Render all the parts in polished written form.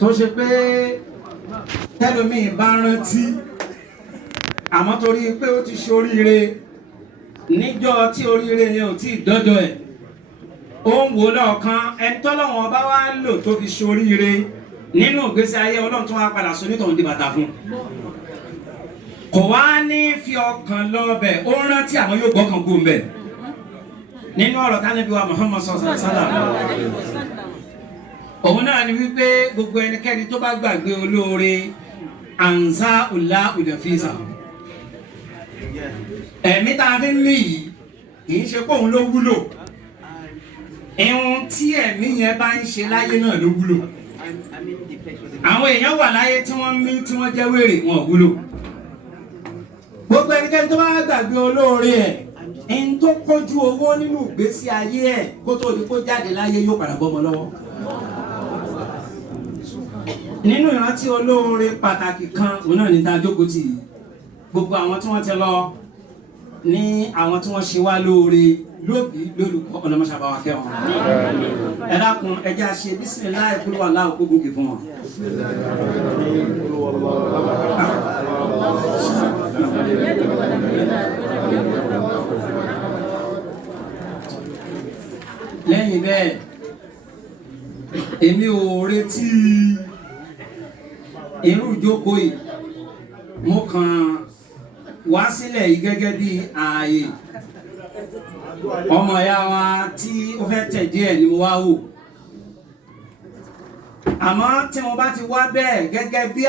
tó ṣe pé tẹ́lómi bá rántí àmọ́ torí pé ó ti ṣe oríire níjọ́ tí oríire yẹn ò tí ì dọ́dọ̀ ẹ̀ ó ń wò lọ́ọ̀kan ẹni tọ́lọ́wọ́n bá wá lò tó fi ṣe oríire nínú ìgbésí ayé ọlọ́run tó wá padà sọ nítorí di bàtà fún kò wá ní fi ọkàn lọ bẹ̀ ó rántí àwọn yóò gbọ́kàn gbó mbẹ̀ nínú ọ̀rọ̀ tánàbí wa Muhammad sallallahu alaihi wasallam òun náà ni wípé gbogbo ẹnikẹ́ni tó bá gbàgbé olóore anza ula udafisa ẹ̀mí tá a fi ń mí yìí kì í ṣe pé òun ló wúlò ihun tí ẹ̀mí yẹn bá ń ṣe láyé náà ló wúlò àwọn èèyàn wà láyé tí wọ́n mí tí wọ́n jẹ́ wèrè wọn ò wúlò gbogbo ẹnikẹ́ni tó bá gbàgbé olóore ẹ̀ ẹni tó kọjú owó nínú ìgbésí ayé ẹ̀ kó tó di kó jáde láyé yóò padà bọ́mọ lọ́wọ́ nínú ìrántí olóore pàtàkì kan òun náà ní ta jókòó tì gbogbo àwọn tí wọ́n ti lọ ní àwọn tí wọ́n ṣe wá lóore lóbi lólùkọ́ ọlọ́mọṣàbá wa kẹwọn ẹ dákun ẹjẹ́ àṣẹ bísímíláì kúlú wà láàkó gòkè fún wọn. lẹ́yìn bẹ́ẹ̀ èmi ò retí irú ìjókòó yìí mo kàn wá sílẹ̀ yìí gẹ́gẹ́ bí ààyè ọmọ ìyá wa tí ó fẹ́ tẹ̀ díẹ̀ ni mo wá wò àmọ́ tí mo bá ti wá bẹ́ẹ̀ gẹ́gẹ́ bí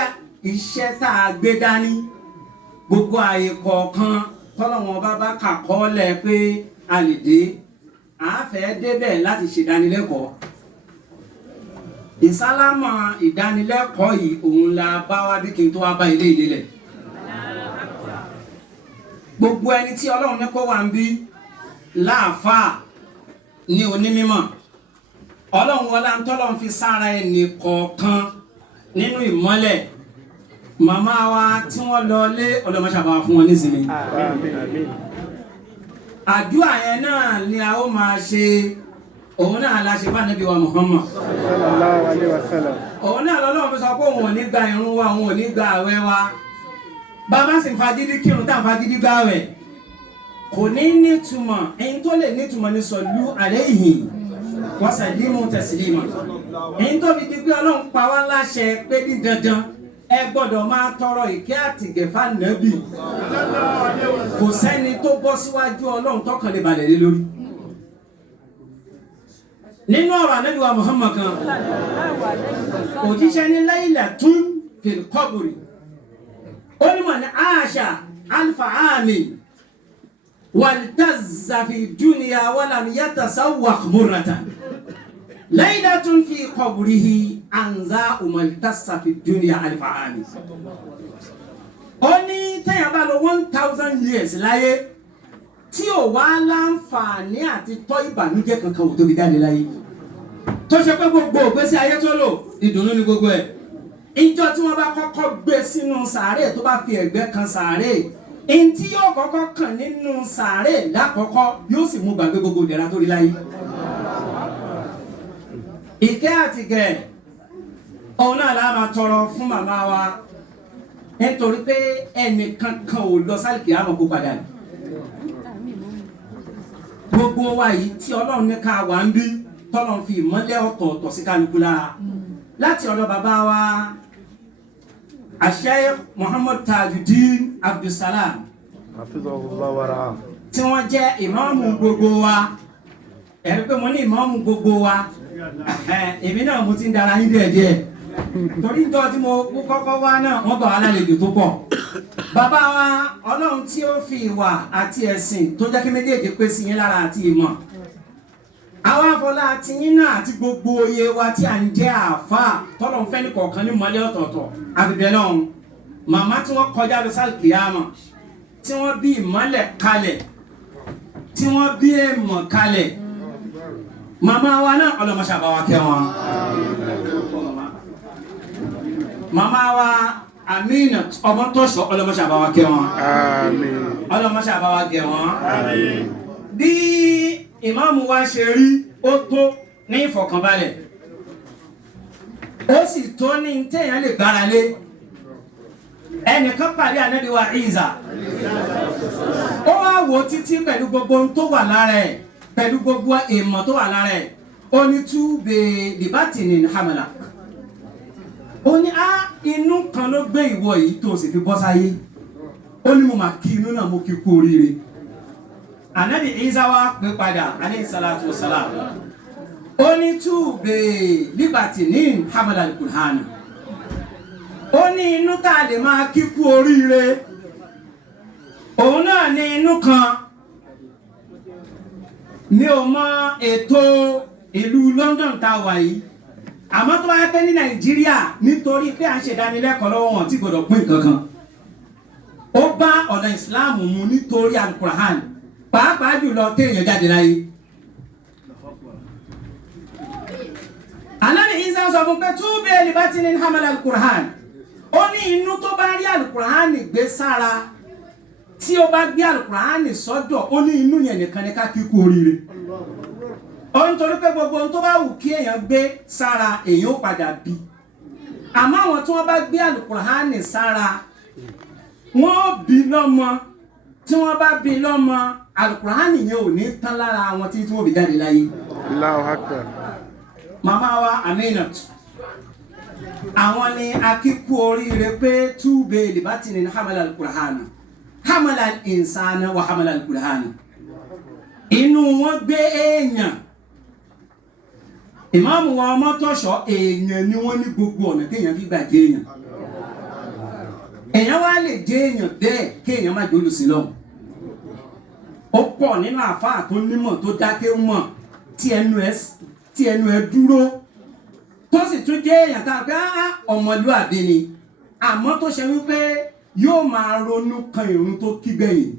iṣẹ́ tá a gbé dání gbogbo ààyè kọ̀ọ̀kan tọ́lọ́wọ́n bá kà kọ́lẹ̀ pé a lè dé a fẹ́ débẹ̀ láti ṣèdánilẹ́kọ̀ọ́ ìsálámà ìdánilẹ́kọ̀ọ́ yìí òun la bá wá bí kí n tó wá bá ilé ìlélẹ̀ gbogbo ẹni tí Ọlọ́run ní kó wà ń bí láàfáà ní onímímọ̀ Ọlọ́run wọlá ń tọ́lọ́run fi sára ẹnì kọ̀ọ̀kan nínú ìmọ́lẹ̀ màmá wa tí wọ́n lọ lé ọlọ́mọṣàbá fún wọn nísìnyí àdúrà yẹn náà ni a ó máa ṣe òun náà la ṣe bá Nábì wa Muhammad sallallahu alaihi wasallam òun náà lọ́lọ́run fi sọ pé òun ò ní gba ìrun wa òun ò ní gba àwẹ̀ wa bàbá sì ń fagídí kírun tá à ń fagídí gbààwẹ̀ kò ní nítumọ̀ ẹni tó lè nítumọ̀ ní sallu alayhi wa sallimu taslima ẹni tó fi di pé Ọlọ́run pa wá láṣẹ pé ní dandan ẹ gbọ́dọ̀ máa tọrọ ìkẹ́ àtìgẹ̀ fánàbì kò sẹ́ni tó bọ́ síwájú Ọlọ́run tọ́kàn lè balẹ̀ lé lórí nínú ọ̀rọ̀ Ànábì wa Muhammad kan òjíṣẹ́ ní laylatun fil qabri onímọ̀ ní àṣà alfa amin wàlítàzà fi dúnìyà walam yatasawwaq murratan laylatun fi qabrihi anza umaltasa fi dúnìyà alfa amin ó ní tẹ́yà bá lọ 1000 years láyé tí ò wá láǹfààní àti tọ́ ìbànújẹ́ kankan ò tó fi jáde láyé tó ṣe pé gbogbo ògbésí ayé tó lò ìdùnnú ní gbogbo ẹ̀ ìjọ tí wọ́n bá kọ́kọ́ gbé sínú sàárè tó bá fi ẹ̀gbẹ́ kan sàárè ẹni tí yóò kọ́kọ́ kàn nínú sàárè lákọ́kọ́ yóò sì mú gbàgbé gbogbo ìdẹ̀ra tó rí láyé ìkẹ́ àtìgẹ̀ òun náà la máa tọrọ fún màmá wa nítorí pé ẹnìkan kan ò lọ sálìkì àmọ́ kó padà ní gbogbo wa yìí tí Ọlọ́run ní ká wà ń bí tọ́lọ́run fi ìmọ́lẹ̀ ọ̀tọ̀ọ̀tọ̀ sí kálukú lára láti ọ̀dọ̀ bàbá wa Sheikh Muhammad Tajuddin Abdulsalam hafizahullah wa ra'ah tí wọ́n jẹ́ ìmáàmù gbogbo wa ẹ̀rí pé mo ní ìmáàmù gbogbo wa èmi náà mo ti ń dara yín díẹ̀díẹ̀ torí ń tọ́ tí mo kọ́kọ́ wá náà wọ́n bá wa lálejò tó pọ̀ bàbá wa Ọlọ́run tí ó fi ìwà àti ẹ̀sìn tó jẹ́ kí méjèèjì pé sí yín lára àti ìmọ̀ àwọn afọlá àti yín náà àti gbogbo oyè wa tí à ń jẹ́ àáfàá tọ́lọ̀ ń fẹ́ ní kọ̀ọ̀kan ní mọ́lẹ̀ ọ̀tọ̀ọ̀tọ̀ àbíbẹ̀ náà màmá tí wọ́n kọjá lọ sáà kìyàmà tí wọ́n bí ìmọ́lẹ̀ kalẹ̀ tí wọ́n bí èèmọ̀ kalẹ̀ màmá wa náà ọlọ́mọṣàbá wa kẹ́ wọn màmá wa Amina ọmọ tọ́ṣọ́ ọlọ́mọṣàbá wa kẹ́ wọn ọlọ́mọṣàbá wa kẹ́ wọn bí ìmáàmù wa ṣe rí ó tó ní ìfọ̀kànbalẹ̀ ó sì tó ní téèyàn lè gbára lé ẹnìkan pàdé ànábì wa Ìsá ó wá wò títí pẹ̀lú gbogbo ohun tó wà lára ẹ̀ pẹ̀lú gbogbo ìmọ̀ tó wà lára ẹ̀ ó ní túbẹ̀ dìbàtì ní hamala ó ní inú kan ló gbé ìwọ yìí tó sì fi bọ́ sáyé ó ní mo máa kí inú náà mo kí kú oríire ànábì Ìsá wá pé padà alayhi salatu wassalam ó ní túbẹ̀ dìbàtì ní hamala al-Qur'an ó ní inú tá a lè máa kí kú oríire òun náà ní inú kan mi ò mọ ètò ìlú London tá a wà yìí àmọ́ tó bá yẹ pé ní Nàìjíríà nítorí pé à ń ṣèdánilẹ́kọ̀ọ́ lọ́wọ́ wọn tí gbọ́dọ̀ pín kankan ó bá ọ̀nà ìsìláàmù mu nítorí Al-Qur'an pàápàá jùlọ téèyàn jáde láyé. Ànábì Ìsá sọ fún pé túbẹ̀ libatini hamala Al-Qur'an ó ní inú tó bá rí Al-Qur'an gbé sára tí ó bá gbé Al-Qur'an sọ́dọ̀ ó ní inú yẹn nìkan ní ká kíkú oríire ó ń torí pé gbogbo ohun tó bá wù kí èèyàn gbé sára èèyàn ó padà bí àmọ́ àwọn tí wọ́n bá gbé Al-Qur'an sára wọ́n bí lọ́mọ tí wọ́n bá bí lọ́mọ Al-Qur'an yẹn ò ní tán lára àwọn tí wọ́n bí jáde láyé. Allahu Akbar. Màmá wa Aminat àwọn ni akíkú oríire pé túbẹ̀ libatini hamala Al-Qur'an hamala al-insana wa hamala Al-Qur'an inú wọn gbé èèyàn ìmáàmù wa Ọmọ́tọ́ṣọ́ èèyàn ni wọ́n ní gbogbo ọ̀nà kéèyàn fi gbà jẹ́ èèyàn wá lè jẹ́ èèyàn bẹ́ẹ̀ kéèyàn má jẹ́ olùsìnlọ́hùn ó pọ̀ nínú àfáà tó nímọ̀ tó dákẹ́ mọ̀ tí ẹnu ẹ dúró tó sì tún jẹ́ èèyàn tá a pé ọmọlúàbí ni àmọ́ tó ṣe wípé yóò máa ronú kan ìrun tó kígbẹ̀yìn.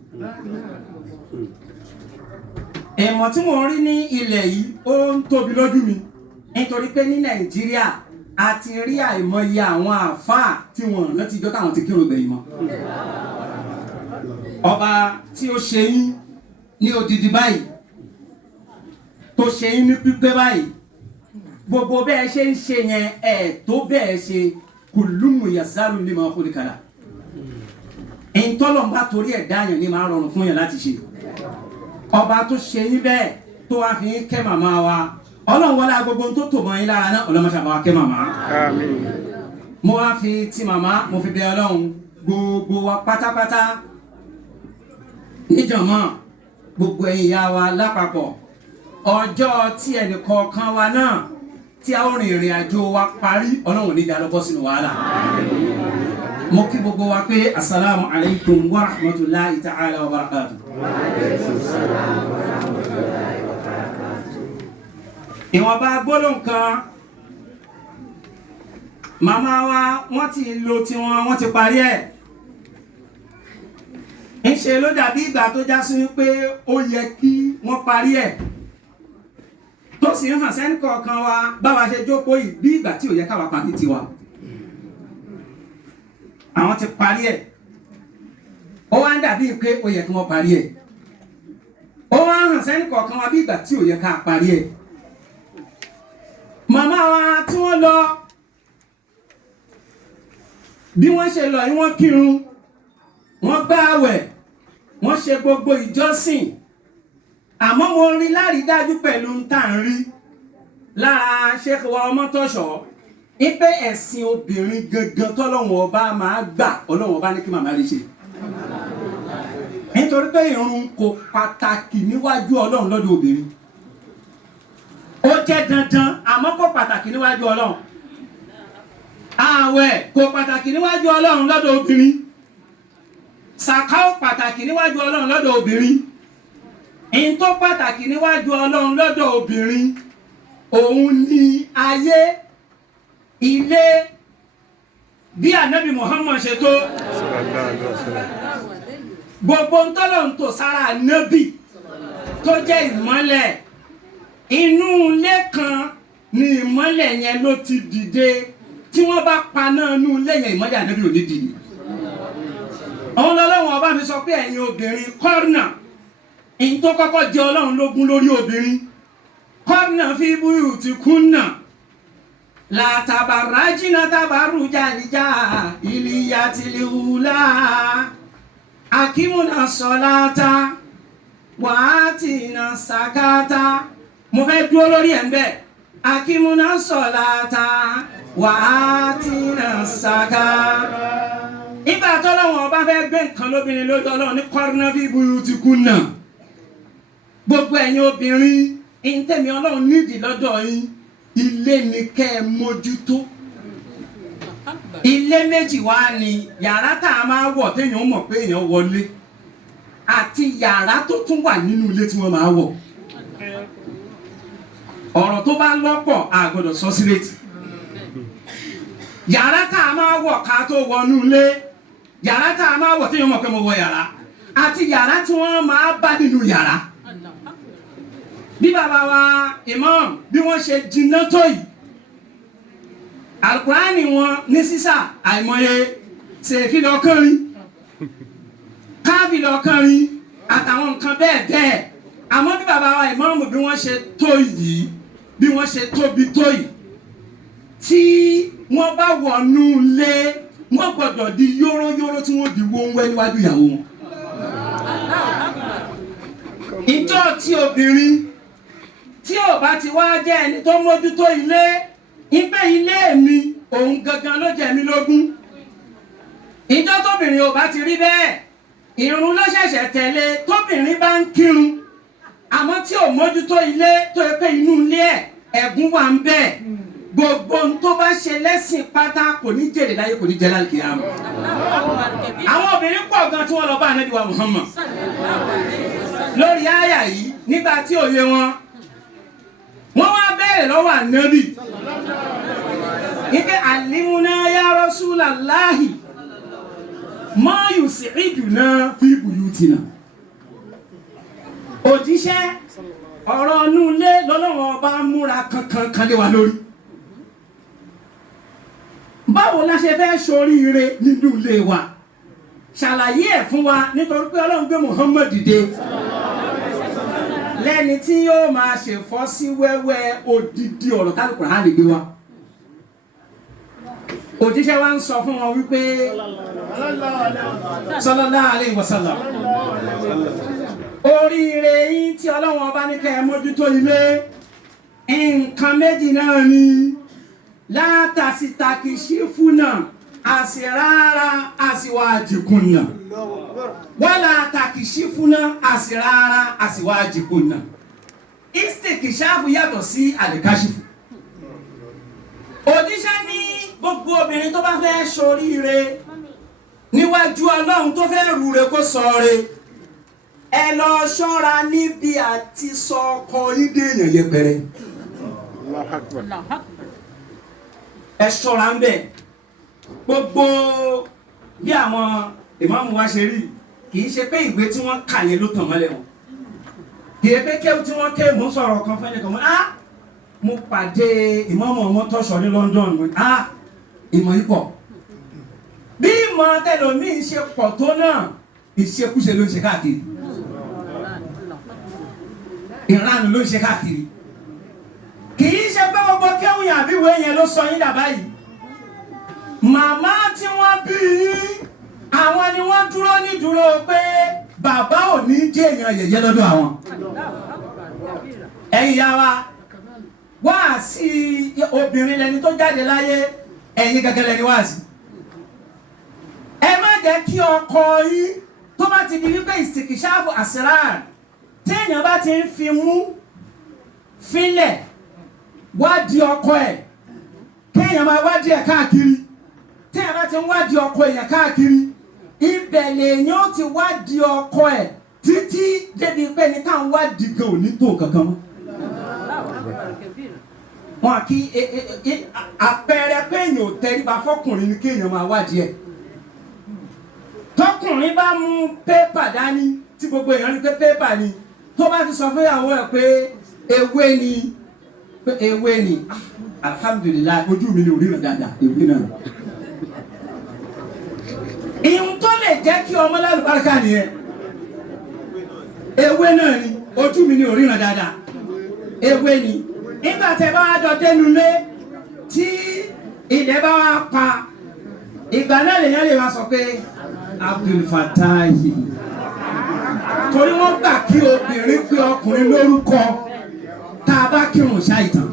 Ìmọ̀ tí mo rí ní ilẹ̀ yìí ó ń tóbi lójú mi nítorí pé ní Nàìjíríà a ti rí àìmọye àwọn àfáà tí wọ́n rántí jọ́ táwọn ti kírun gbẹ̀yìn mọ́. Ọba tí ó ṣe yín ní odidi báyìí tó ṣe yín ní pípé báyìí gbogbo bẹ́ẹ̀ ṣe ń ṣe yẹn tó bẹ́ẹ̀ ṣe kùlùmù yasaru lima khuliqa lah ìtọ́lọ́mbà torí ẹ̀dá yẹn ní máa rọrùn fún yẹn láti ṣe ọba tó ṣe yín bẹ́ẹ̀ tó wá fi ń kẹ́ màmá wa ọlọ́run wọlé agbogbo tó tò mọ́ yín lára náà ọlọ́mọṣàbá wa kẹ́ màmá. Àmín. Mo wá fi ti màmá mo fi bẹ̀ ọlọ́run gbogbo wa pátápátá níjọ̀mọ́ gbogbo ẹ̀yin ìyá wa lápapọ̀ ọjọ́ tí ẹnì kọ̀ọ̀kan wa náà tí a ó rìn ìrìn àjò wa parí ọlọ́run ní ìdálọ́bọ́ sínú wàhálà. Mo kí gbogbo wa pé assalamu alaikum wa rahmatullahi ta'ala wa barakatuh. Ìwọ̀nba gbólóhùn kan màmá wa wọ́n ti lo tiwọn wọ́n ti parí ẹ̀ ń ṣe ló dàbí ìgbà tó já sí wípé ó yẹ kí wọ́n parí ẹ̀ tó sì ń hàn sẹ́ni kọ̀ọ̀kan wa báwa ṣe jókòó yìí bí ìgbà tí ò yẹ káwa parí tiwa àwọn ti parí ẹ̀ ó wá ń dàbí pé ó yẹ kí wọ́n parí ẹ̀ ó wá ń hàn sẹ́ni kọ̀ọ̀kan wa bí ìgbà tí ò yẹ ká parí ẹ̀ màmá wa tí wọ́n lọ bí wọ́n ṣe lọ yìí wọ́n kírun wọ́n gbààwẹ̀ wọ́n ṣe gbogbo ìjọsìn àmọ́ mo rí lárídájú pẹ̀lú ń tà ń rí lára Sheikh wa Ọmọ́tọ́ṣọ́ ipe ẹ̀sìn obìnrin gangan tọ́lọ́wọ̀n ọba máa gbà ọlọ́wọ̀n ọba ní kí màmá rí ṣe nítorí pé ìrun kò pàtàkì níwájú ọlọ́run lọ́dọ̀ obìnrin ó jẹ́ dandan àmọ́ kò pàtàkì níwájú ọlọ́run ààwẹ̀ kò pàtàkì níwájú ọlọ́run lọ́dọ̀ obìnrin sàká ó pàtàkì níwájú ọlọ́run lọ́dọ̀ obìnrin in tó pàtàkì níwájú ọlọ́run lọ́dọ̀ obìnrin òun ni ayé ilé bí ànábì Muhammad ṣe tó gbogbo ntọ́lọ́run tó sára ànábì tó jẹ́ ìmọ́lẹ̀ inú ilé kan ni ìmọ́lẹ̀ yẹn ló ti dìde tí wọ́n bá paná inú ilé yẹn ìmọ́lẹ̀ ànábì ò ní dìde àwọn ọlọ́run ọba mi sọ pé ẹ̀yin obìnrin kọ́rnà in tó kọ́kọ́ jẹ ọlọ́run lógún lórí obìnrin kọ́rnà fi búrú ti kúnnà la tabarrajna tabarrujalija iliyatil ula akimuna salata wa atina sakata mo fẹ́ dúró lórí ẹ̀ ń bẹ̀ akimuna salata wa atina sakata ìgbà tọ́lọ́wọ́n ọba fẹ́ gbé nǹkan lóbìnrin lójú Ọlọ́run ní qarna fi buyutikunna gbogbo ẹ̀yin obìnrin ìntẹ̀mí Ọlọ́run nídìí lọ́dọ̀ yín ilé ni kẹ́ ẹ mójútó ilé méjì wá ní yàrá tá a máa wọ̀ téèyàn mọ̀ pé èèyàn wọlé àti yàrá tó tún wà nínú ilé tí wọ́n máa wọ̀ ọ̀rọ̀ tó bá lọ́pọ̀ a gbọ́dọ̀ sọ sí létí yàrá tá a máa wọ̀ ká tó wọnú ilé yàrá tá a máa wọ̀ téèyàn mọ̀ pé mo wọ yàrá àti yàrá tí wọ́n máa bá nínú yàrá bí bàbá wa imam bí wọ́n ṣe jiná tó yìí alukurani wọn ní sísà àìmọye ṣèfì lọ́kànrin káàbì lọ́kànrin àtàwọn nǹkan bẹ́ẹ̀ bẹ́ẹ̀ àmọ́ bí bàbá wa imam bí wọ́n ṣe tó yìí bí wọ́n ṣe tóbi tó yìí tí wọ́n bá wọnú ilé wọ́n gbọ́dọ̀ di yóróyóró tí wọ́n di wọ́nwẹ́ níwájú ìyàwó wọn. ìjọ tí obìnrin tí ò bá ti wá jẹ́ ẹni tó mójútó ilé ìgbé ilé mi òun gangan ló jẹ mí lógún ìjọ tóbìnrin ò bá ti rí bẹ́ẹ̀ ìrun ló ṣẹ̀ṣẹ̀ tẹ̀lé tóbìnrin bá ń kírun àmọ́ tí ò mójútó ilé tó yẹ pé inú ilé ẹ̀ ẹ̀gún wà ń bẹ gbogbo ohun tó bá ṣe lẹ́sìn pátá kò ní jèrè láyé kò ní jẹ́ lálùkìyámà. àwọn obìnrin pọ̀ gan tí wọ́n lọ bá Ànábì wa Muhammad lórí àyà yìí nígbà tí òye wọn wọ́n wá bẹ̀rẹ̀ lọ́wọ́ Ànábì ike alimuna ya Rasulallahi ma yus'iduna fi buyutina òjíṣẹ́ ọ̀rọ̀ inú ilé lọ́lọ́wọ́ bá múra kankan kan lé wa lórí báwo la ṣe fẹ́ ṣoríire nínú ilé wa ṣàlàyé ẹ̀ fún wa nítorí pé Ọlọ́run gbé Muhammad dìde lẹ́ni tí yóò máa ṣèfọ́ sí wẹ́wẹ́ odidi ọ̀rọ̀ tálùkù rán lè gbé wa òjíṣẹ́ wa ń sọ fún wọn wípé sallallahu alaihi wasallam oríire yín tí Ọlọ́run ọba ní kẹ́ ẹ mójútó ilé nǹkan méjì náà ni látàsítàkì ṣífúnà àsìrára àsìwájìkúnnà wala takishifuna àsìrára àsìwájìkúnnà istikishafu yàtọ̀ sí àlìkáṣífù òjíṣẹ́ ní gbogbo obìnrin tó bá fẹ́ ṣoríire níwájú Ọlọ́run tó fẹ́ rúre kó sọre ẹ lọ ṣọ́ra níbi àti sọ ọkọ yín déèyàn yẹpẹrẹ ẹ ṣọ́ra ń bẹ̀ gbogbo bí àwọn ìmáàmù wa ṣe rí kì í ṣe pé ìwé tí wọ́n kà yẹn ló tàn mọ́lẹ̀ wọn kì í pé kéwù tí wọ́n ké mú sọ̀rọ̀ kan fẹ́ nìkan mọ́ mo pàdé ìmáàmù ọmọ tọ́ṣọ ní London ìmọ̀ yìí pọ̀ bí ìmọ̀ tẹlomi ń ṣe pọ̀ tó náà ìṣekúṣe ló ń ṣe káàkiri ìranù ló ń ṣe káàkiri kì í ṣe pé gbogbo kéwù yẹn àbí ìwé yẹn ló sọ yín dà báyìí màmá tí wọ́n bí yín àwọn ni wọ́n dúró ní dúró pé bàbá ò ní jẹ́ èèyàn yẹ̀yẹ́ lọ́dọ̀ àwọn ẹ̀yin yá wa wá sí obìnrin lẹni tó jáde láyé ẹ̀yin gẹ́gẹ́ lẹni wá sí ẹ má jẹ́ kí ọkọ yín tó bá ti di wípé ìsìkìṣàfù àsìráàr téèyàn bá ti ń fi mú fílẹ̀ wádìí ọkọ ẹ̀ kéèyàn máa wádìí ẹ̀ káàkiri téèyàn bá ti ń wádìí ọkọ èèyàn káàkiri ibẹ̀ lèèyàn ó ti wádìí ọkọ ẹ̀ títí débi pé ní káwọn wádìí gan ò ní tó kankan mọ́. wọn kí àpẹẹrẹ pé èèyàn ò tẹríba fọkùnrin ni kéèyàn máa wádìí ẹ̀ tọkùnrin bá mú pépà dání tí gbogbo èèyàn rí pé pépà ni tó bá ti sọ fún ìyàwó ẹ̀ pé ewé ni alhamdulilayi ojú mi ni oríran dáadáa ewé náà ìhun tó lè jẹ́ kí ọmọ lálùbáríkà nìyẹn ewé náà ni ojú mi ni oríran dáadáa ewé ni nígbà tẹ́ bá jọ dénú lé tí ilẹ̀ bá wá pa ìgbà náà lèyàn lè máa sọ pé Abdul Fatahi torí wọ́n gbà kí obìnrin pé ọkùnrin lórúkọ tá a bá kírun ṣáìtàn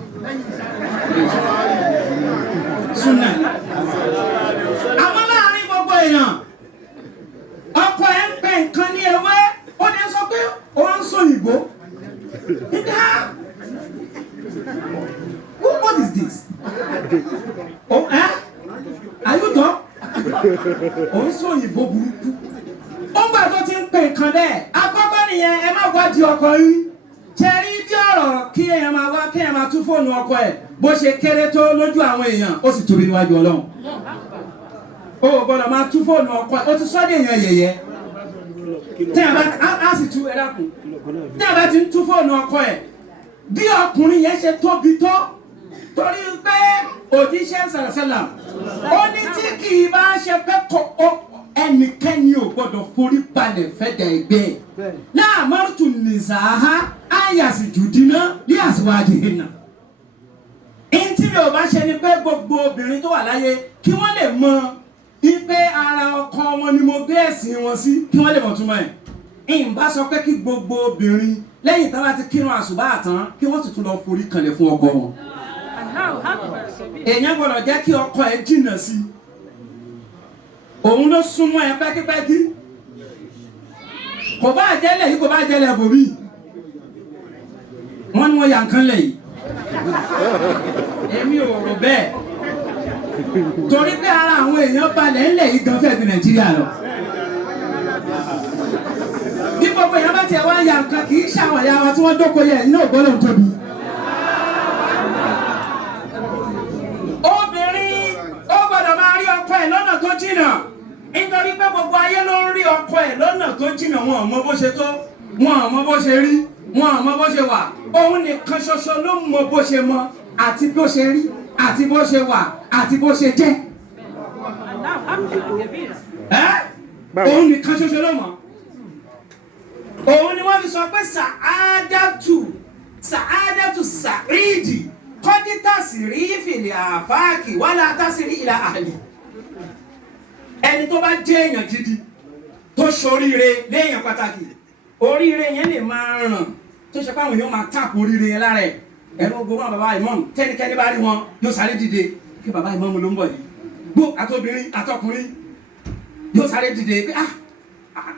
súnà àmọ́ láàrin gbogbo èèyàn ọkọ ẹ̀ ń pè nǹkan ní ewé ó ní sọ pé ó ń sọ òyìnbó nígbà what is this oh are you done ó ń sọ òyìnbó burúkú ó gbà tó ti ń pè nǹkan bẹ́ẹ̀ àkọ́kọ́ nìyẹn ẹ má wádìí ọkọ yín ṣe rí bí ọ̀rọ̀ kí èèyàn máa wá kí èèyàn máa tún fóònù ọkọ ẹ̀ bó ṣe kéré tó lójú àwọn èèyàn ó sì tóbi níwájú Ọlọ́run ó gbọ́dọ̀ máa tún fóònù ọkọ ẹ̀ ó ti sọ́dọ̀ èèyàn yẹ̀yẹ́ tí a bá á sì tú ẹ̀dá kù tí a bá ti ń tún fóònù ọkọ ẹ̀ bí ọkùnrin yẹn ṣe tóbi tó torí pé òjíṣẹ́ sàlàsàlà ó ní tí kì í bá ṣe pé ẹnikẹ́ni ò gbọ́dọ̀ forí balẹ̀ fẹ́dà ẹgbẹ́ náà mọ́tò nìzáhá áyàsì jùdínà ní àsìwájú iná. Ẹni tí mi ò bá ṣe ni pé gbogbo obìnrin tó wà láyé kí wọ́n lè mọ wípé ara ọkọ wọn ni mo gbé ẹ̀sìn wọn sí kí wọ́n lè mọ̀ túmọ̀ ẹ̀. Ìyìn bá sọ pé kí gbogbo obìnrin lẹ́yìn tán láti kírun àsùbá àtàn kí wọ́n sì tún lọ forí kanlẹ̀ fún ọkọ wọn. Èèyàn gbọ́dọ̀ jẹ́ kí ọkọ ẹ̀ jìnnà sí òun ló súnmọ́ ẹ pẹ́kípẹ́kí kò bá jẹ́lẹ̀ yìí kò bá jẹ́lẹ̀ bòmí wọ́n ní wọ́n yà nǹkan lẹ̀ yìí èmi ò rò bẹ́ẹ̀ torí pé ara àwọn èèyàn balẹ̀ ńlẹ̀ yìí gan fẹ́ẹ̀ bí Nàìjíríà lọ bí gbogbo èèyàn bá tiẹ̀ wá yà nǹkan kì í ṣàwọn ìyá wa tí wọ́n jókòó yẹ iná ògbọ́lọ̀ ń tóbi. Obìnrin ó gbọ́dọ̀ máa rí ọkọ ẹ̀ lọ́nà tó jìnnà nítorí pé gbogbo ayé ló ń rí ọkọ ẹ̀ lọ́nà tó jìnnà wọn ò mọ bó ṣe tó wọn ò mọ bó ṣe rí wọn ò mọ bó ṣe wà òun nìkan ṣoṣo ló mọ bó ṣe mọ àti bó ṣe rí àti bó ṣe wà àti bó ṣe jẹ́ òun nìkan ṣoṣo ló mọ òun ni wọ́n fi sọ pé sàádàtù sàrídì kọ́dítà sì rí ìfìlẹ̀ àfáàkì wálá tásìrí ìlà àlè ẹni tó bá jẹ́ èèyàn gidi tó ṣoríire léèyàn pàtàkì oríire yẹn lè máa ràn tó ṣe páwọn èèyàn máa tàpù oríire yẹn lára ẹ̀ ẹ̀rọ gbogbo àwọn bàbá ìmọ̀mù tẹ́nikẹ́ni bá rí wọn yóò sáré dìde kí bàbá ìmọ̀mù ló ń bọ̀ yìí gbó àtobìnrin àtọkùnrin yóò sáré dìde pé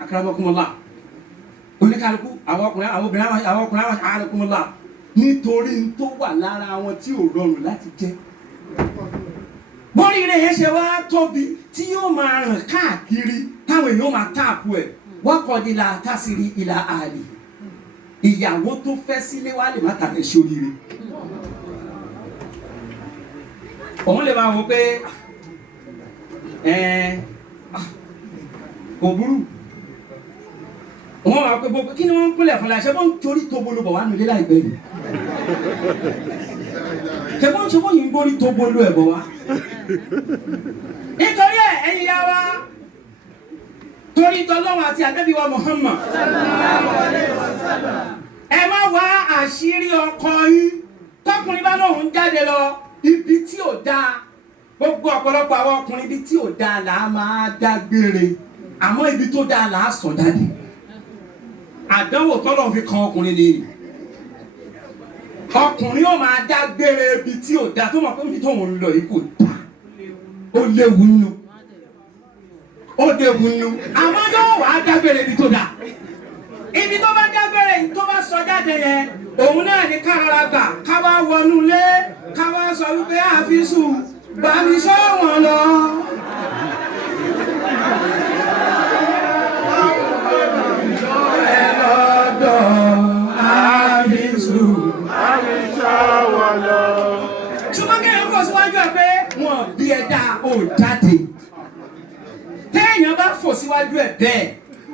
akramakumullah oníkálukú àwọn ọkùnrin àwọn obìnrin àwọn ọkùnrin àwọn akramakumullah nítorí tó wà lára wọn tí ò rọrùn láti jẹ bóríire yẹn ṣe wá tóbi tí yóò máa ràn káàkiri táwọn èèyàn máa táàpù ẹ̀ wákọ̀ọ́dí la tásìrí ìlà àlè ìyàwó tó fẹ́ sílé wá lè má tàbí ṣoríire òun lè máa wọ pé kò burú wọ́n wá pé gbogbo kí ni wọ́n ń pínlẹ̀ fún láṣẹ wọ́n ń torí tó bolúbọ̀ wá nílé láìpẹ́ yìí ṣẹ̀gbọ́n ṣe wọ́n yìí ń gbórí tó bolú ẹ̀bọ̀ wá nítorí ẹ̀yin yá wa torí tọ́lọ́wọ́ àti Ànábì wa Muhammad ẹ má wá àṣírí ọkọ yín tọkùnrin bá lóun jáde lọ ibi tí ò dáa gbogbo ọ̀pọ̀lọpọ̀ àwọn ọkùnrin ibi tí ò dáa là á máa dágbére àmọ́ ibi tó dáa là á sọ jáde àdánwò tọ́lọ̀ fi kan ọkùnrin nìyí ọkùnrin ó máa dágbére ibi tí ò dáa tó mọ̀ pé ibi tó ń lọ yìí kò dáa ó léwu nínú àmọ́ yóò wá dágbére ibi tó dáa ibi tó bá dágbére tó bá sọ jáde yẹn òun náà ní kárara gbà ká wá wọnú lé ká wá sọ wípé àfisù bàmí sọ wọn lọ. ṣùgbọ́n kí èèyàn fọ̀ síwájú ẹ̀ pé wọ́n bí ẹ̀dá ò jáde téèyàn bá fò síwájú ẹ̀ bẹ́ẹ̀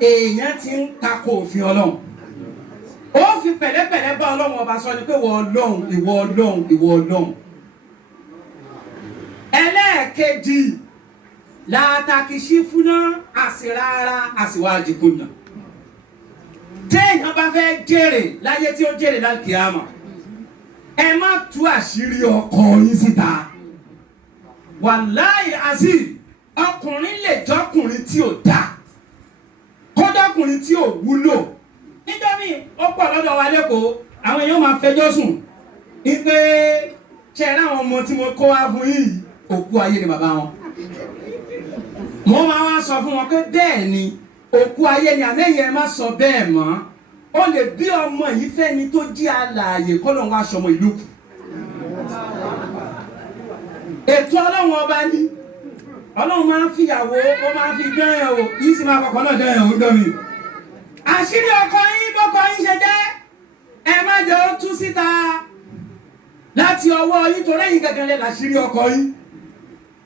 èèyàn ti ń takò òfin Ọlọ́run ó fi pẹ̀lẹ́pẹ̀lẹ́ bá Ọlọ́run ọba sọ ni pé ìwọ Ọlọ́run ẹlẹ́ẹ̀kejì látàkìṣí fúnná àsìrára àsìwájú kùnà téèyàn bá fẹ́ jèrè láyé tí ó jèrè lákìámà ẹ má tú àṣírí ọkọ yín síta wàláì azim ọkùnrin lè jọkùnrin tí ò dáa kọ́dọ̀kùnrin tí ò wúlò nítorí ó pọ̀ lọ́dọ̀ wa lẹ́kọ̀ọ́ àwọn èèyàn máa fẹjọ́ sùn wípé ṣe é láwọn ọmọ tí mo kó wá fún yìí òkú ayé ni bàbá wọn mo máa wá sọ fún wọn pé bẹ́ẹ̀ ni òkú ayé ni àlẹ́yìn ẹ má sọ bẹ́ẹ̀ mọ́ ó lè bí ọmọ yìí fẹ́ni tó jí alààyè kọ́ lóun wá sọmọ ìlú kù ètò ọlọ́run ọba ní ọlọ́run máa ń fìyàwó ó máa ń fi dán o yìí sì máa kọ́kọ́ náà dán ẹ̀ ó dán mi àṣírí ọkọ yín bọ́kọ yín ṣe jẹ́ ẹ má jẹ́ ó tú síta láti ọwọ́ yín torí ẹ̀yin gangan lẹ láṣírí ọkọ yín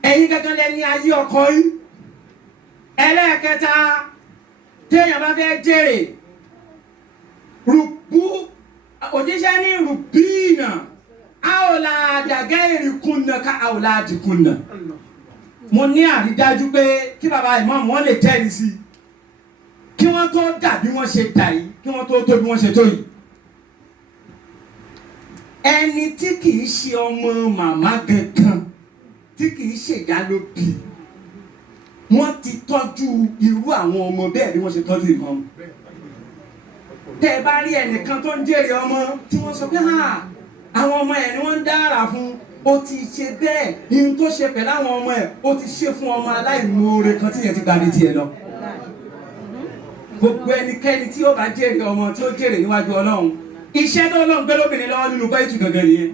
ẹ̀yin gangan lẹ ní ayé ọkọ yín ẹlẹ́ẹ̀kẹta téèyàn bá fẹ́ jèrè rùbú òjíṣẹ́ ní rùbíìnà àwòlàdàgẹ́ ìrìkúnnà ká àwòlàdìkúnnà mo ní àrídájú pé kí bàbá ìmáàmù wọn lè jẹ́rìí sí kí wọ́n tó dà bí wọ́n ṣe dà yìí kí wọ́n tó tó bí wọ́n ṣe tó yìí ẹni tí kìí ṣe ọmọ màmá gangan tí kìí ṣèyá ló bí wọ́n ti tọ́jú irú àwọn ọmọ bẹ́ẹ̀ bí wọ́n ṣe tọ́jú ìmọ̀ tẹ́ ẹ bá rí ẹnìkan tó ń jèrè ọmọ tí wọ́n sọ pé àwọn ọmọ ẹ̀ ni wọ́n ń dára fún ó ti ṣe bẹ́ẹ̀ ihun tó ṣe pẹ̀lú àwọn ọmọ ẹ̀ ó ti ṣe fún ọmọ aláìmoore kan tí yẹn ti gbàgbé tiẹ̀ lọ gbogbo ẹnikẹ́ni tí ó bá jèrè ọmọ tí ó jèrè níwájú Ọlọ́run iṣẹ́ tó Ọlọ́run gbé lóbìnrin lọ́wọ́ nínú báyìí tù gangan nìyẹn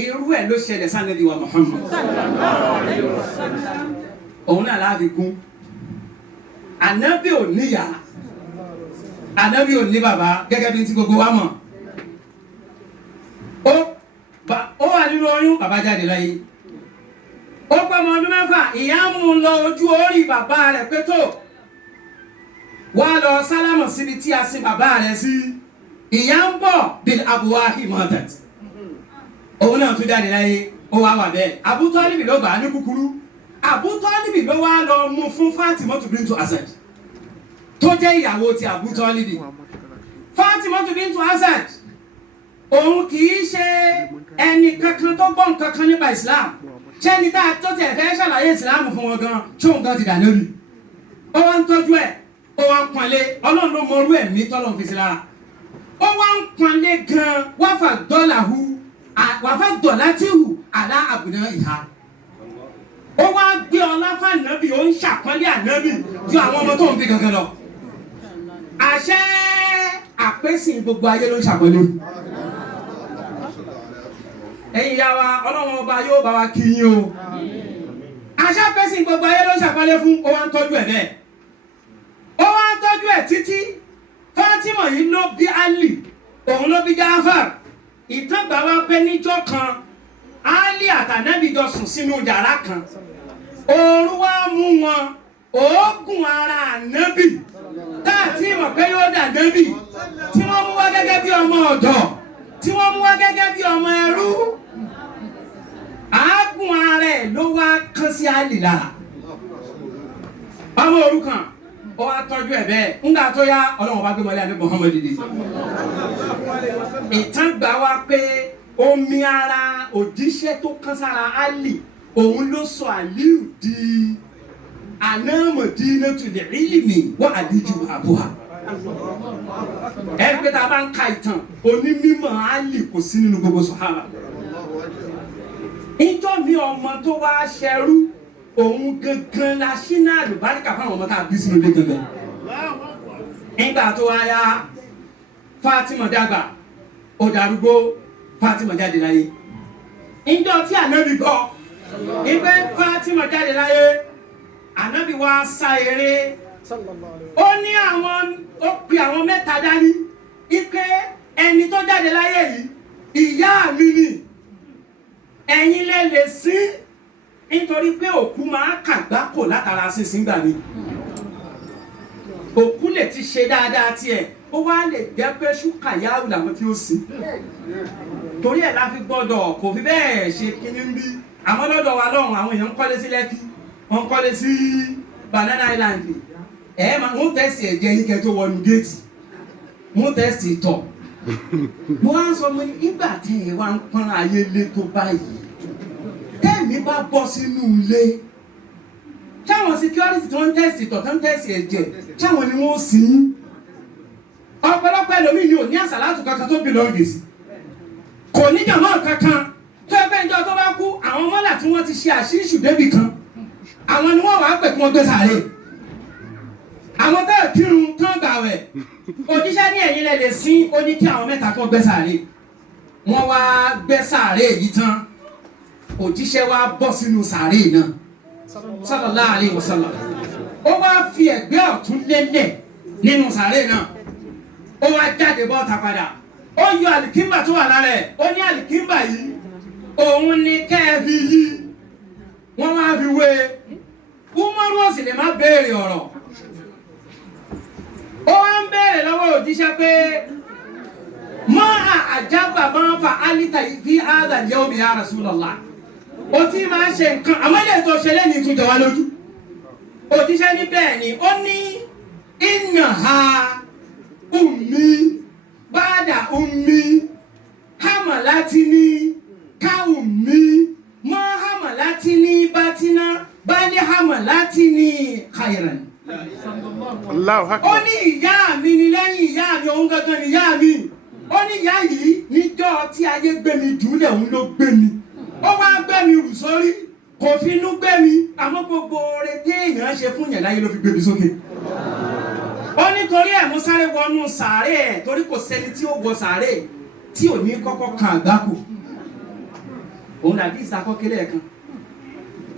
irú ẹ̀ ló ṣẹlẹ̀ sànẹ́bí wa Muhammad òun náà láàfikún ànábì ò níyà ànábì ò ní bàbá gẹ́gẹ́ bí ti gbogbo wa mọ̀ ó wà nínú oyún bàbá jáde láyé ó pẹ́ ọmọ ọdún mẹ́fà ìyá mú un lọ ojú orí bàbá rẹ̀ pé tó wá lọ sálámọ̀ síbi tí a sin bàbá rẹ̀ sí ìyá ń bọ̀ bil abuwahi mọ́tẹ̀t òun náà tún jáde láyé ó wá wà bẹ́ẹ̀ Abu Talib ló gbà á ní kúkúrú Abu Talib ló wá lọ mú fún Fatimatu bintu Asad tó jẹ́ ìyàwó ti Abu Talib Fatimatu bintu Asad òun kì í ṣe ẹni kankan tó gbọ́ nǹkan kan nípa Islam ṣé ẹni tá a tó tẹ̀ fẹ́ ṣàlàyé Islam fún wọn gan ṣóun gan ti dà lórí ó wá ń tọ́jú ẹ̀ ó wá ń pọ́nlé Ọlọ́run ló mọ orú ẹ̀mí tọ́lọ́run fi sí lára ó wá ń pọ́nlé gan wáfà dọ̀látìhù àlá àbùdá ìhà ó wá gbé ọlá fànàbì ó ń ṣàpọ́nlé ànábì ju àwọn ọmọ tó ń bí gangan lọ àṣẹ àpèsìn gbogbo ayé ló ń ṣàpọ́nlé ẹ̀yin ìyá wa Ọlọ́run ọba yóò bá wa kí yín o àṣẹ àpèsìn gbogbo ayé ló ń ṣàpọ́nlé fún ó wá ń tọ́jú ẹ̀ bẹ́ẹ̀ ó wá ń tọ́jú ẹ̀ títí Fátímà yìí ló bí Ali òun ló bí Jáfàr ìtàgbà wa pé níjọ́ kan Ali àtànábì jọ sùn sínú yàrá kan ooru wá mú wọn òógùn ara ànábì táàtì mọ̀ pé yóò dà nábì tí wọ́n mú wá gẹ́gẹ́ bí ọmọ ọ̀dọ̀ tí wọ́n mú wá gẹ́gẹ́ bí ọmọ ẹrú àágùn ara ẹ̀ ló wá kán sí Ali lára ọmọ òrukàn ó wá tọ́jú ẹ̀ bẹ́ẹ̀ ńgbà tó yá Ọlọ́run bá gbé mọ́lẹ́ àdé Muhammad dìde ìtàn gbà wá pé omi ara òjíṣẹ́ tó kán sára Ali òun ló sọ Aliyu di anamọ̀dínà tulẹ̀ ìlìmì wọ́n àdíjú àbúhà ẹ pé tá a bá ń ka ìtàn onímọ̀ Ali kò sí nínú gbogbo sọ̀hábà ìjọ mi ọmọ tó wá ṣẹrú òun gangan la ṣínà àlùbáríkà fún àwọn ọmọ tá a bí sínú ilé gangan nígbà tó wá yá Fatima dàgbà ó darúgbó Fatima jáde láyé ìjọ tí ànábì gbọ́ ìgbẹ́ Fatima jáde láyé ànábì wá sá eré ó ní ó pe àwọn mẹ́ta dání ike ẹni tó jáde láyé yìí ìyá mi ni ẹ̀yin lè lè sí nítorí pé òkú máa kàgbákò látara sísìn gbà mí òkú lè ti ṣe dáadáa tiẹ̀ ó wá lè jẹ́ pé ṣúkà yáwù làwọn tí ó sìn torí ẹ̀ la fi gbọ́dọ̀ kò fi bẹ́ẹ̀ ṣe kíní ń bí àmọ́ lọ́dọ̀ wa lọ́hùn àwọn èèyàn ń kọ́lé sí Lẹ́kì wọ́n ń kọ́lé sí Banana Island wọ́n tẹ̀sí ẹ̀jẹ̀ yín kẹ́ tó wọnú géètì wọ́n tẹ̀sí tọ̀ mo wá ń sọ mo ní ìgbà tí ẹ wá ń pọ́n ayé lé tó báyìí tẹ́ẹ̀mí bá bọ́ sínú ilé táwọn security tó ń tẹ̀sì tọ̀ tó ń tẹ̀sì ẹ̀jẹ̀ táwọn ni wọ́n sì ń ọ̀pọ̀lọpọ̀ ẹlòmíì ni ò ní àsàlátù kankan tó bìlọ́ọ̀gì sí kò ní jàmọ́ kankan tó ẹgbẹ́ ìjọ tó bá kú àwọn mọ́là tí wọ́n ti ṣe àṣíṣù débì kan àwọn ni wọ́n wàá pè kí wọ́n gbé sàárè àwọn tó kírun tó ń gbàwẹ̀ òjíṣẹ́ ní ẹ̀yìn lẹ̀ lè sín ó ní kí àwọn mẹ́ta kan gbé sàárè wọ́n wá gbé sàárè yìí tán òjíṣẹ́ wá bọ́ sínú sàárè náà sallallahu alaihi wasallam ó wá fi ẹ̀gbẹ́ ọ̀tún lélẹ̀ nínú sàárè náà ó wá jáde bọ́ta padà ó yọ àlìkímbà tó wà lára ẹ̀ ó ní àlìkímbà yìí òun ni kẹ́ẹ̀fì yìí wọ́n wá fi wé Umaru ó sì lè má béèrè ọ̀rọ̀ ó wá ń béèrè lọ́wọ́ òjíṣẹ́ pé mọ́ àjábà máa ń fa alita fi hādhā al-yawm ya Rasulullah ó ti máa ń ṣe nǹkan àmọ́lẹ̀ tó ṣe lẹ́ni ìtújọ wá lójú òjíṣẹ́ ní bẹ́ẹ̀ ni ó ní innaha ummi ba'da ummi hamalatini ka ummi ma hamalatini batina bal hamalatini khayran. Ó ní ìyá mi ni lẹ́yìn ìyá mi òun gangan ni ìyá mi ó ní ìyá yìí níjọ́ tí ayé gbé mi jùlẹ̀ òun ló gbé mi ó wá gbé mi rù sórí kò fi inú gbé mi àmọ́ gbogbo oore téèyàn ṣe fún yàn láyé ló fi gbé mi sókè ó nítorí ẹ̀ mú sáré wọnú sàárè ẹ̀ torí kò sẹ́ni tí ó wọ sàárè tí ò ní kọ́kọ́ kan àgbákò òun làbí ìsàkọ́kẹ́lẹ́ kan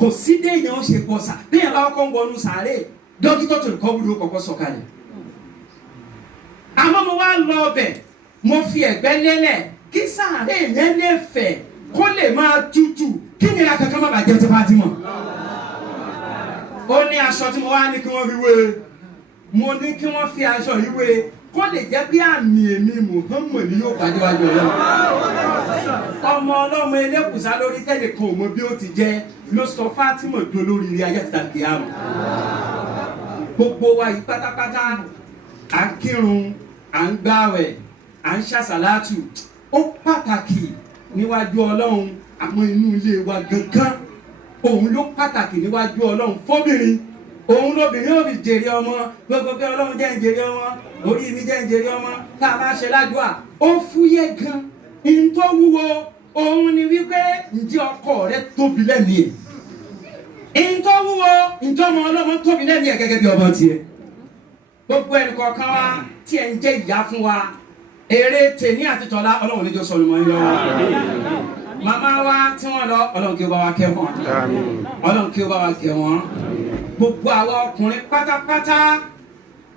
kò sí déèyàn ó ṣe pọ̀ sà déèyàn bá kọ́ wọnú sàárè dókítà tó kọ́ wúlò kọ́kọ́ sọ̀kalẹ̀ àmọ́ mo wá lọ ọbẹ̀ mo fi ẹ̀gbẹ́ lélẹ̀ kí sàárè yẹn lè fẹ̀ kó lè máa tutù kí ni ìlà kankan má bàjẹ́ tí Fatima ó ní aṣọ tí mo wá ní kí wọ́n fi wé mo ní kí wọ́n fi aṣọ yìí wé kó lè jẹ́ bí àmì èmi Muhammad ni yóò pàdé wájú ọlọ́run ọmọ ọlọ́mọ elékùsá lórí tẹ́lẹ̀ kan ò mọ bí ó ti jẹ́ ló sọ Fatima tó lórí ilé ayé àti tàbí àmọ́ gbogbo wa yìí pátápátá à ń kírun à ń gbààwẹ̀ à ń ṣàṣàlátù ó pàtàkì níwájú ọlọ́run àmọ́ inú ilé wa gangan òun ló pàtàkì níwájú ọlọ́run fóbìnrin òun lóbìnrin ò fi jèrè ọmọ gbogbo pé ọlọ́run jẹ́ ń jèrè ọmọ orí mi jẹ́ ń jèrè ọmọ tá a bá ṣe ládùúà ó fúyẹ́ gan in tó wúwo òun ni wípé ǹjẹ́ ọkọ rẹ tóbi lẹ́mìí ẹ̀ in tó wúwo ǹjẹ́ ọmọ ọlọ́mọ tóbi lẹ́mìí ẹ̀ gẹ́gẹ́ bí ọmọ tiẹ̀ gbogbo ẹnì kọ̀ọ̀kan wa tí ẹ̀ ń jẹ́ ìyá fún wa èrè tèmi àti tọ́lá ọlọ́run níjọ́ sọ̀rọ̀ mọ́ yín lọ́wọ́ màmá wa tí wọ́n lọ ọlọ́run kí ó bá wa kẹ́ wọn ọlọ́run kí ó bá wa kẹ́ wọn gbogbo àwa ọkùnrin pátápátá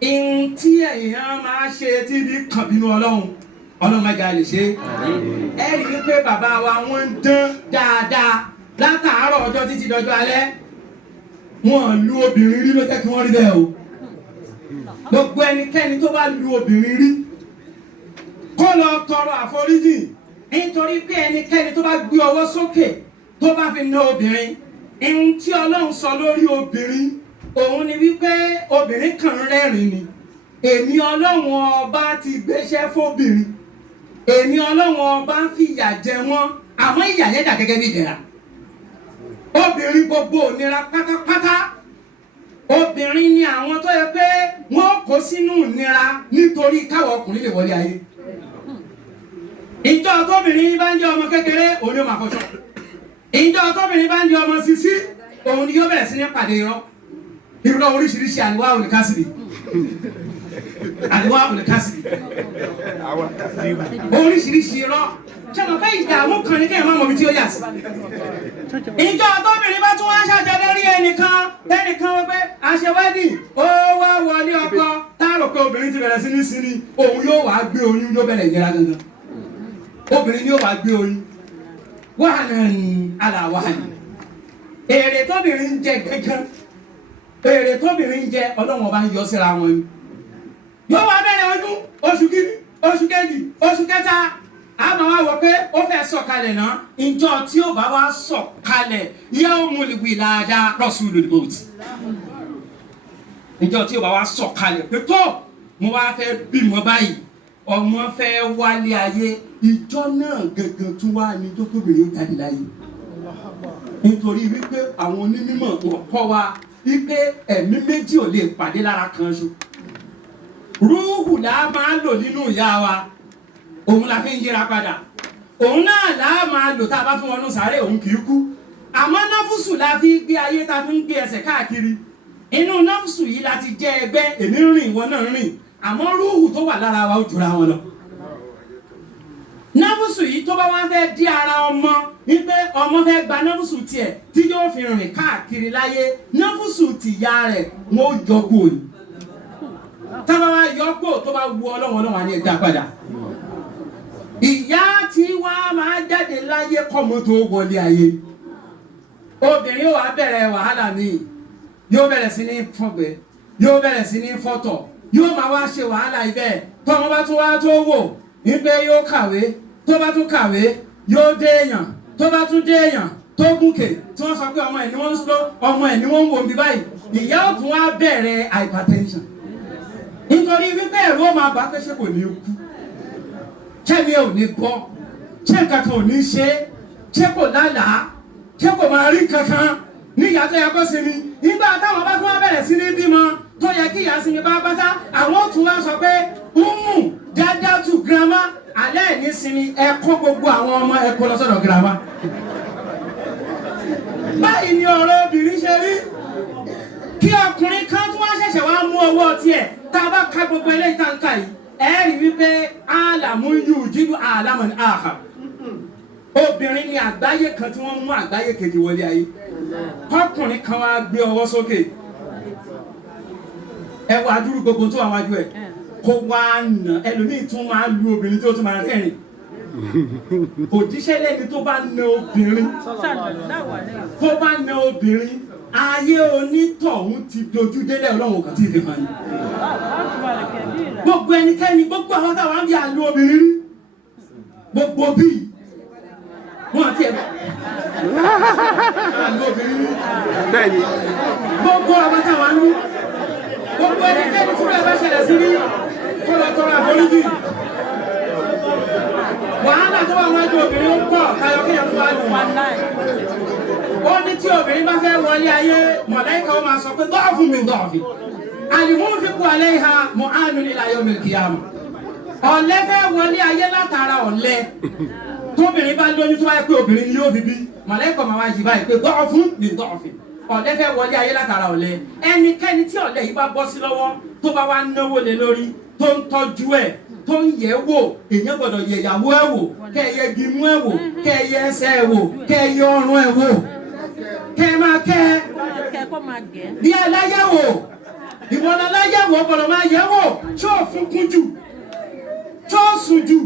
ihun tí èèyàn máa ṣe tí bí kàn bínú ọlọ́run máa jà lè ṣe ẹ rí i pé bàbá wa wọ́n ń dán dáadáa látàárọ̀ ọjọ́ títí dọjọ́ alẹ́ wọ́n lu obìnrin rí ló jẹ́ kí wọ́n rí bẹ́ẹ̀ o gbogbo ẹnikẹ́ni tó bá lu obìnrin rí kó lọ tọrọ àforíjì nítorí pé ẹnikẹ́ni tó bá gbé ọwọ́ sókè tó bá fi ná obìnrin ihun tí ọlọ́run sọ lórí obìnrin òun ni wípé obìnrin kan rẹ́rìn ni èmi ọlọ́run ọba ti gbéṣẹ́ fóbìnrin èmi ọlọ́run ọba ń fi ìyà jẹ wọ́n àmọ́ ìyà yẹn dà gẹ́gẹ́ bí ìdẹ̀ra obìnrin gbogbo ònira pátápátá obìnrin ni àwọn tó yẹ pé wọ́n kó sínú ìnira nítorí káwọn ọkùnrin lè wọlé ayé ìjọ tóbìnrin bá ń jẹ́ ọmọ kékeré òun ni ó máa fọṣọ ìjọ tóbìnrin bá ń jẹ́ ọmọ sisi òun ni yóò bẹ̀rẹ̀ sí ní pàdé irọ́ oríṣiríṣi àníwá olùkásìrì oríṣiríṣi irọ́ ṣẹlẹ̀ pé ìdààmú kan ní kéèyàn má mọ̀ bí tí ó yà sí ìjọ tóbìnrin bá tún wá ṣàjọdẹ rí ẹnìkan wọ́n pé àṣewẹ́dì ó wá wọlé ọkọ táàrò pé obìnrin ti bẹ̀rẹ̀ sí ní sinmi òun yóò wá gbé oyún yóò bẹ̀rẹ̀ ìlera gangan obìnrin yóò wá gbé oyún wàhánà aláwàhánà èrè tóbìnrin ń jẹ gẹ́gẹ́ èrè tóbìnrin ń jẹ ọlọ́wọ́n bá ń yọ síra wọn ni yóò wá bẹ̀rẹ̀ ọdún oṣù kìíní oṣù kejì oṣù kẹta àmọ́ wá wọ pé ó fẹ́ sọ̀kalẹ̀ náà ìjọ tí ó bá wá sọ̀kalẹ̀ yawmul wilada rasulul maut ìjọ tí ó bá wá sọ̀kalẹ̀ pé tó mo wá fẹ́ bímọ báyìí ọmọ fẹ́ wálé ayé ìjọ náà gẹ́gẹ́ tún wá ní tó tóbi yóò jáde láyé nítorí wípé àwọn onímọ̀ wọ́n kọ́ wa wípé ẹ̀mí méjì ò lè pàdé lára kan ṣo. Rúhù là máa ń lò nínú ìyá wa, òun la fi ń yíra padà. Òun náà là máa lò tá a bá fún wọn ní sàárè, òun kì í kú. Àmọ́ náfùsù la fi gbé ayé ta fi ń gbé ẹsẹ̀ káàkiri. Inú náfùsù yìí la ti jẹ́ ẹgbẹ́, èmi ń rìn ìwọ náà ń rìn. Àmọ́ rúhù tó wà lára wa ó jura wọn lọ. Náfùsù yìí tó bá wá fẹ́ dí ara ọmọ wípé ọmọ fẹ́ gba náfùsù tiẹ̀ tí yóò fi rìn káàkiri láyé, náfùsù tìyá rẹ̀ wọ́n ó yọkú òní. Tá bá wá yọkú tó bá wu Ọlọ́run á ní ẹ̀dá padà. Ìyá tí wá máa jáde láyé kọ́mọ tó wọlé ayé. Obìnrin ó wá bẹ̀rẹ̀ wàhálà míì, yóò bẹ̀rẹ̀ sí ní fọ̀gbẹ́, yóò bẹ̀rẹ̀ sí ní fọ́tọ̀, yóò máa wá ṣe wàhálà ibẹ̀ tọ́mọ bá tún wá tó wò wípé yóò kàwé, tó bá tún kàwé yóò dé èèyàn, tó bá tún dé èèyàn tó gùnkè tí wọ́n sọ pé ọmọ ẹ̀ ni wọ́n ń sọ, ọmọ ẹ̀ ni wọ́n ń wò mí báyìí. Ìyá ó tún wá bẹ̀rẹ̀ hypertension nítorí wípé ẹ̀rọ máa bá pé ṣé kò ní kú, ṣẹ́mi ò ní bọ́, ṣé nǹkan kan ò ní ṣe, ṣé kò lálàá, ṣé kò máa rí kankan ní ìyá tó yẹ kó sinmi. Nígbà táwọn bá tún wá bẹ̀rẹ̀ sí ní bímọ tó yẹ kí ìyá sinmi pátápátá, àwọn ò tún wá sọ pé dáadáa tù girama alẹ́ ní sinmi, ẹ kó gbogbo àwọn ọmọ ẹ kó lọ sọ́dọ̀ girama. Báyìí ni ọ̀rọ̀ obìnrin ṣe rí. Kí ọkùnrin kan tún wá ṣẹ̀ṣẹ̀ wá mú owó tiẹ̀, tá a bá ka gbogbo eléyìí tá ń kà yìí, ẹ rí wípé àlàmú yù jídú àlámọ̀ ní àhà. Obìnrin ni àgbáyé kan tí wọ́n mú àgbáyé kejì wọlé ayé. Kọ́kùnrin kan wá gbé ọwọ́ sókè, ẹ wá dúró gbogbo tó àwọn ajú ẹ̀, kó wá nà, ẹlòmíì tún máa lu obìnrin tó tún máa rẹ́rìn. Òjíṣẹ́ lẹ́ni tó bá na obìnrin, tó bá na obìnrin, ayé onítọ̀hún ti dojú délẹ̀ Ọlọ́run kan tí ì fi hàn ní. Gbogbo ẹnikẹ́ni, gbogbo àwọn táwọn á bí àlú obìnrin rí, gbogbo bíi wọ́n àti ẹ̀bẹ̀ àlú obìnrin rí. Bẹ́ẹ̀ni. Gbogbo àwọn táwọn á lú, gbogbo ẹnikẹ́ni tí wọ́n bá ṣẹlẹ̀ sí rí kó lọ tọrọ àforíjì. Wàhálà tó wà wájú obìnrin ń pọ̀ káyọ̀ kéèyàn tó wá lù wọ́n. Ó ní tí obìnrin bá fẹ́ wọlé ayé, màláíkà ó máa sọ pé dọ́ọ̀fù mi dọ́ọ̀fì. Al-munfiqu alayha mu'anun ila yawmil qiyamah. Ọ̀lẹ fẹ́ wọlé ayé látara ọ̀lẹ. Tóbìnrin bá lóyún tó wáyé pé obìnrin ni yóò fi bí, màláíkà máa wá yí báyìí pé dọ́ọ̀fù mi dọ́ọ̀fì. Ọ̀lẹ fẹ́ wọlé ayé látara ọ̀lẹ. Ẹnikẹ́ni tí ọ̀lẹ yìí bá bọ́ sí lọ́wọ́ tó bá wá náwó lé lórí, tó ń tọ́jú ẹ̀, tó ń yẹ̀ wò, èèyàn gbọ́dọ̀ yẹ̀ ìyàwó ẹ̀ wò, kẹ́ ẹ yẹ gimú ẹ̀ wò, kẹ́ ẹ yẹ ẹsẹ̀ ẹ̀ wò, kẹ́ ẹ yẹ ọrùn ẹ̀ wò, kẹ́ ẹ máa kẹ́ bí aláyẹ̀wò. Ìwọ ni aláyẹ̀wò gbọ́dọ̀ máa yẹ̀ wò, ṣó fún kún jù, ṣó sùn jù,